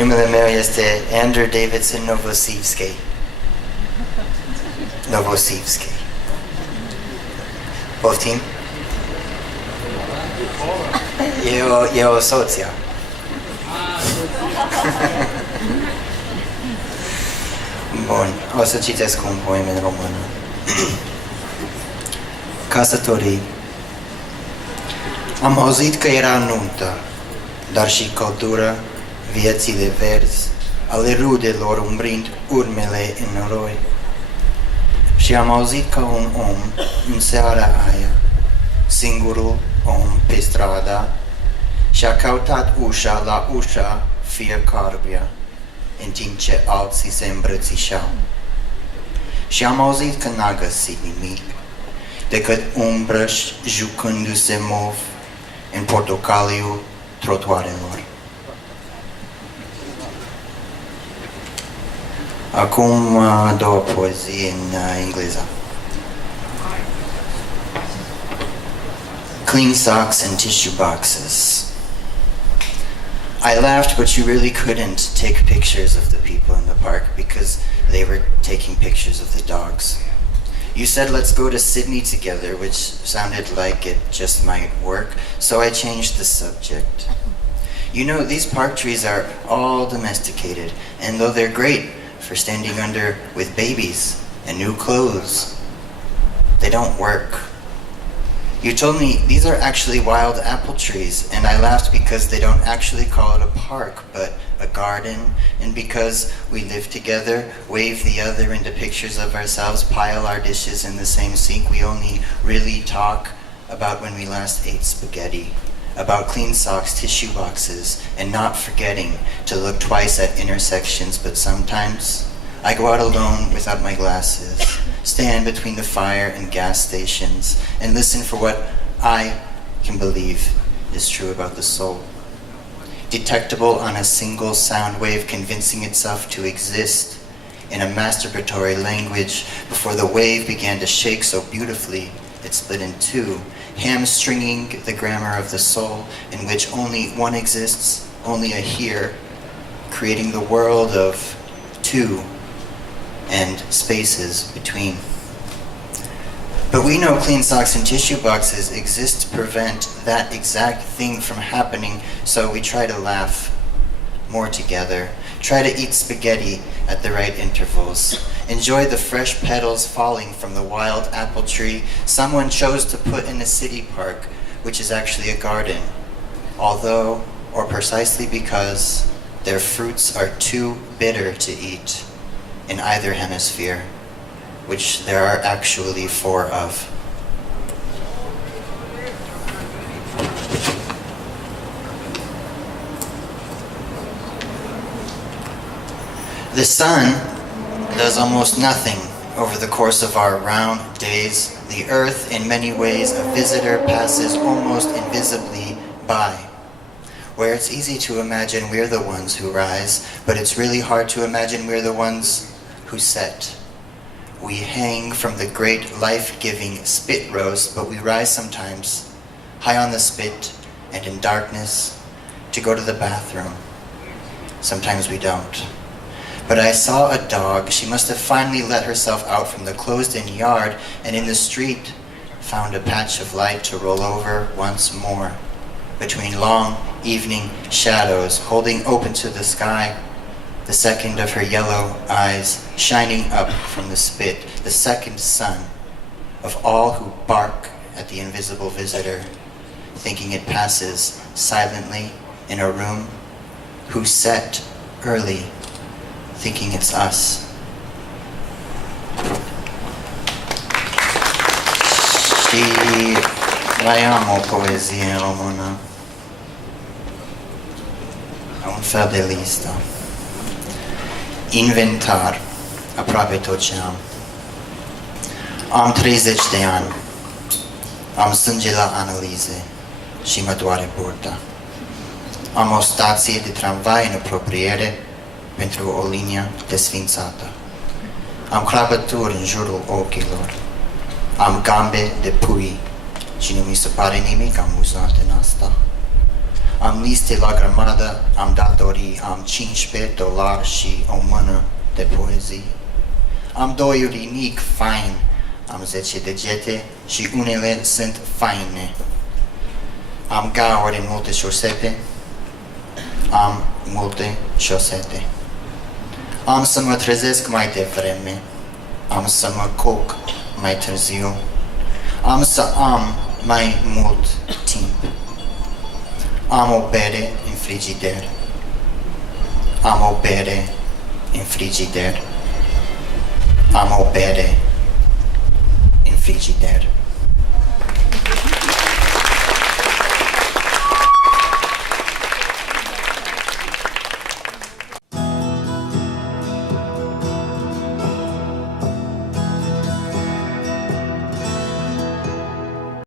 Numele meu este Andrew Davidson Novosivski. Poftim? E o soția. Bun, o să citesc un poem în română. Căsătorii. Am auzit că era nuntă, dar și căldură, viețile verzi, ale rudelor umbrind urmele în noroi. Și am auzit ca un om în seara aia, singurul om pe strada, și-a căutat ușa la ușa fiecăruia, în timp ce alții se îmbrățișau. Și am auzit că n-a găsit nimic, decât umbrăși jucându-se mov în portocaliul trotuarelor. Acum două poezii în engleză. Clean socks and tissue boxes. I laughed, but you really couldn't take pictures of the people in the park because they were taking pictures of the dogs. You said, let's go to Sydney together, which sounded like it just might work, so I changed the subject. You know, these park trees are all domesticated, and though they're great for standing under with babies and new clothes, they don't work. You told me these are actually wild apple trees, and I laughed because they don't actually call it a park, but a garden, and because we live together, wave the other into pictures of ourselves, pile our dishes in the same sink, we only really talk about when we last ate spaghetti, about clean socks, tissue boxes, and not forgetting to look twice at intersections, but sometimes I go out alone without my glasses, stand between the fire and gas stations, and listen for what I can believe is true about the soul. Detectable on a single sound wave, convincing itself to exist in a masturbatory language before the wave began to shake so beautifully it split in two, hamstringing the grammar of the soul in which only one exists, only a here, creating the world of two and spaces between. But we know clean socks and tissue boxes exist to prevent that exact thing from happening, so we try to laugh more together, try to eat spaghetti at the right intervals, enjoy the fresh petals falling from the wild apple tree someone chose to put in a city park, which is actually a garden, although, or precisely because, their fruits are too bitter to eat in either hemisphere, which there are actually 4 of. The sun does almost nothing over the course of our round days. The earth, in many ways, a visitor passes almost invisibly by, where it's easy to imagine we're the ones who rise, but it's really hard to imagine we're the ones who set. We hang from the great life-giving spit roast, but we rise sometimes, high on the spit and in darkness, to go to the bathroom. Sometimes we don't. But I saw a dog. She must have finally let herself out from the closed-in yard, and in the street found a patch of light to roll over once more, between long evening shadows, holding open to the sky the second of her yellow eyes shining up from the spit, the second sun of all who bark at the invisible visitor, thinking it passes silently in a room, who set early, thinking it's us. Și mai am o poezie în română, un fel de listă. Inventar, aproape tot ce am. Am 30 de ani, am sânge la analize și mă doare burta. Am o stație de tramvai în apropiere pentru o linie desfințată. Am crapături în jurul ochilor. Am gambe de pui și nu mi se pare nimic amuzant în asta. am liste la grămadă, am datorii, am $15 și o mână de poezii. Am doi rinichi fain, am 10 degete și unele sunt faine. Am gauri în multe șosete, am multe șosete. Am să mă trezesc mai devreme, am să mă culc mai târziu, am să am mai mult timp. Am o bere în frigider, am o bere în frigider, am o bere în frigider.